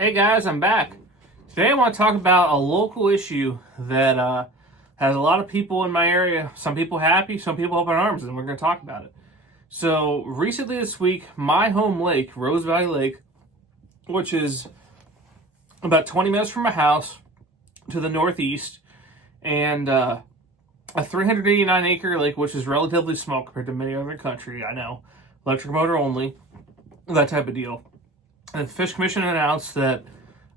Hey guys, I'm back. Today I want to talk about a local issue that has a lot of people in my area, some people happy, some people up in arms, and we're going to talk about it. So, recently this week, my home lake, Rose Valley Lake, which is about 20 minutes from my house to the northeast, and a 389 acre lake, which is relatively small compared to many other country, I know, electric motor only, that type of deal. The Fish Commission announced that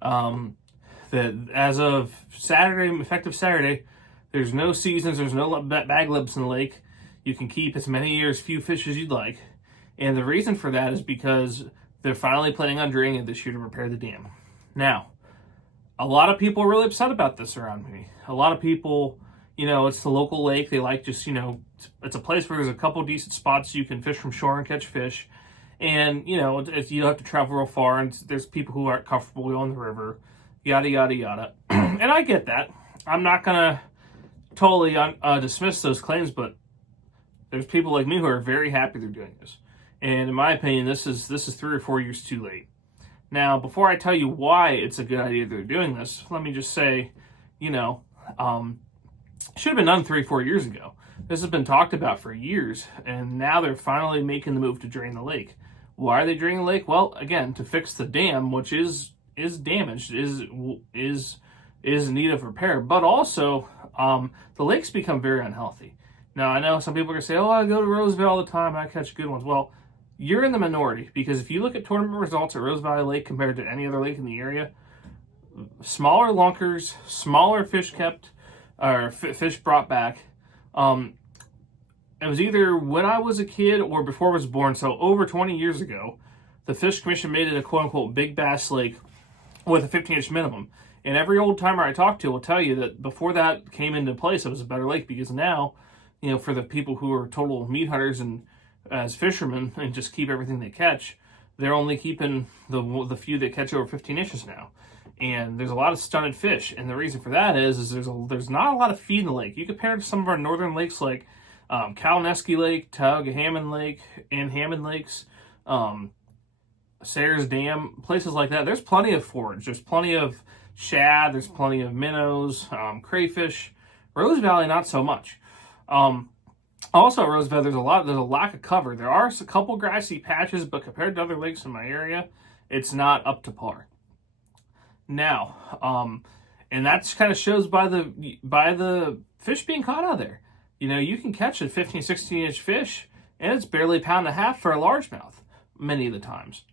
as of Saturday, effective Saturday, there's no seasons, there's no bag limits in the lake. You can keep as many or as few fish as you'd like. And the reason for that is because they're finally planning on draining it this year to repair the dam. Now, a lot of people are really upset about this around me. A lot of people, it's the local lake. They like just, it's a place where there's a couple decent spots you can fish from shore and catch fish. And, you don't have to travel real far, and there's people who aren't comfortable going the river, yada, yada, yada. And I get that. I'm not going to totally dismiss those claims, but there's people like me who are very happy they're doing this. And in my opinion, this is 3 or 4 years too late. Now, before I tell you why it's a good idea they're doing this, let me just say, should have been done 3 or 4 years ago. This has been talked about for years, and now they're finally making the move to drain the lake. Why are they draining the lake? Well, again, to fix the dam, which is damaged, is in need of repair. But also, the lake's become very unhealthy. Now, I know some people are going to say, I go to Roseville all the time, I catch good ones. Well, you're in the minority, because if you look at tournament results at Rose Valley Lake compared to any other lake in the area, smaller lunkers, smaller fish kept, or fish brought back. It was either when I was a kid or before I was born, so over 20 years ago, the Fish Commission made it a quote-unquote big bass lake with a 15-inch minimum. And every old timer I talk to will tell you that before that came into place, it was a better lake, because now, for the people who are total meat hunters and as fishermen and just keep everything they catch, they're only keeping the few that catch over 15 inches now. And there's a lot of stunted fish, and the reason for that is there's not a lot of feed in the lake. You compare it to some of our northern lakes like Kalaneski Lake, Tug, Hammond Lake, and Hammond Lakes, Sayers Dam, places like that. There's plenty of forage. There's plenty of shad. There's plenty of minnows, crayfish. Rose Valley, not so much. Also, at Rose Valley, there's a lack of cover. There are a couple grassy patches, but compared to other lakes in my area, it's not up to par. Now, and that kind of shows by the fish being caught out there. You can catch a 15, 16-inch fish, and it's barely a pound and a half for a largemouth many of the times.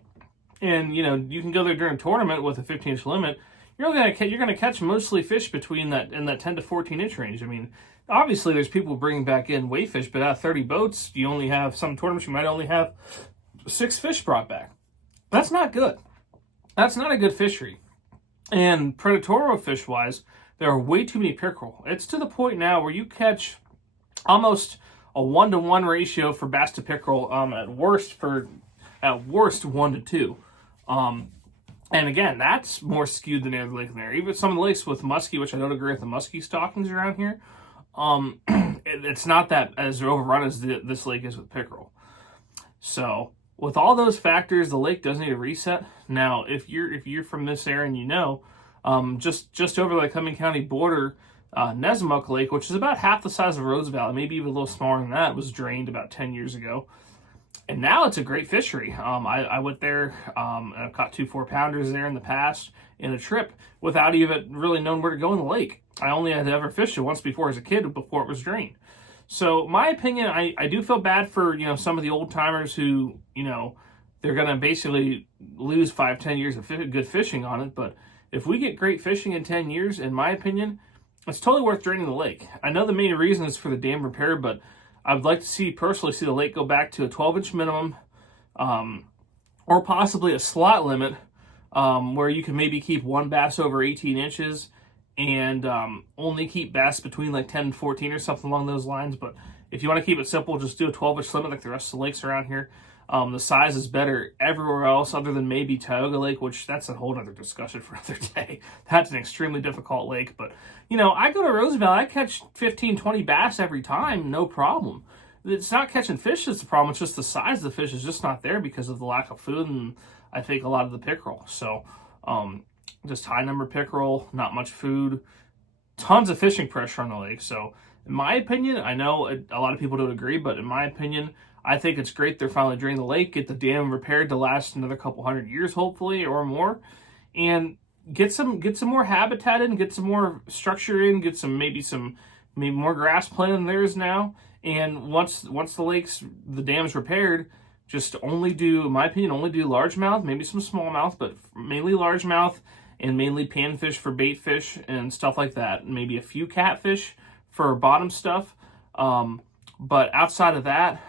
And, you can go there during a tournament with a 15-inch limit. You're going to catch mostly fish between that 10 to 14-inch range. I mean, obviously there's people bringing back in weight fish, but out of 30 boats, you only have some tournaments, you might only have 6 fish brought back. That's not good. That's not a good fishery. And predatorial fish-wise, there are way too many pickerel. It's to the point now where you catch almost a 1-to-1 ratio for bass to pickerel, at worst 1 to 2. And again, that's more skewed than any other lake in there. Even some of the lakes with muskie, which I don't agree with the muskie stockings around here, it's not that as overrun as this lake is with pickerel. So with all those factors, the lake does need a reset. Now, if you're from this area and just over the Lycoming County border, Nesmuck Lake, which is about half the size of Rose Valley, maybe even a little smaller than that, was drained about 10 years ago. And now it's a great fishery. I went there, and I've caught 2 4-pounders there in the past in a trip without even really knowing where to go in the lake. I only had ever fished it once before as a kid, before it was drained. So my opinion, I do feel bad for, some of the old timers who, they're going to basically lose 5-10 years of good fishing on it. But if we get great fishing in 10 years, in my opinion, it's totally worth draining the lake. I know the main reason is for the dam repair, but I'd like to personally see the lake go back to a 12-inch minimum, or possibly a slot limit, where you can maybe keep one bass over 18 inches and only keep bass between like 10 and 14 or something along those lines. But if you want to keep it simple, just do a 12-inch limit like the rest of the lakes around here. The size is better everywhere else other than maybe Tioga Lake, which that's a whole other discussion for another day. That's an extremely difficult lake. But, I go to Roosevelt, I catch 15, 20 bass every time, no problem. It's not catching fish that's the problem. It's just the size of the fish is just not there because of the lack of food and I think a lot of the pickerel. So Just high number pickerel, not much food, tons of fishing pressure on the lake. So in my opinion, I know a lot of people don't agree, but in my opinion, I think it's great they're finally draining the lake, get the dam repaired to last another couple hundred years, hopefully, or more, and get some more habitat in, get some more structure in, get maybe more grass planted than there is now. And once the dam's repaired, just only do, in my opinion, only do largemouth, maybe some smallmouth, but mainly largemouth, and mainly panfish for bait fish and stuff like that. Maybe a few catfish for bottom stuff. But outside of that,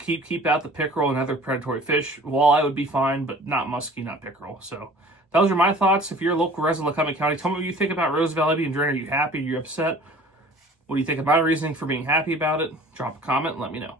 keep out the pickerel and other predatory fish. Walleye would be fine, but not muskie, not pickerel. So those are my thoughts. If you're a local resident of Lycoming County, tell me what you think about Rose Valley being drained. Are you happy? Are you upset? What do you think of my reasoning for being happy about it? Drop a comment and let me know.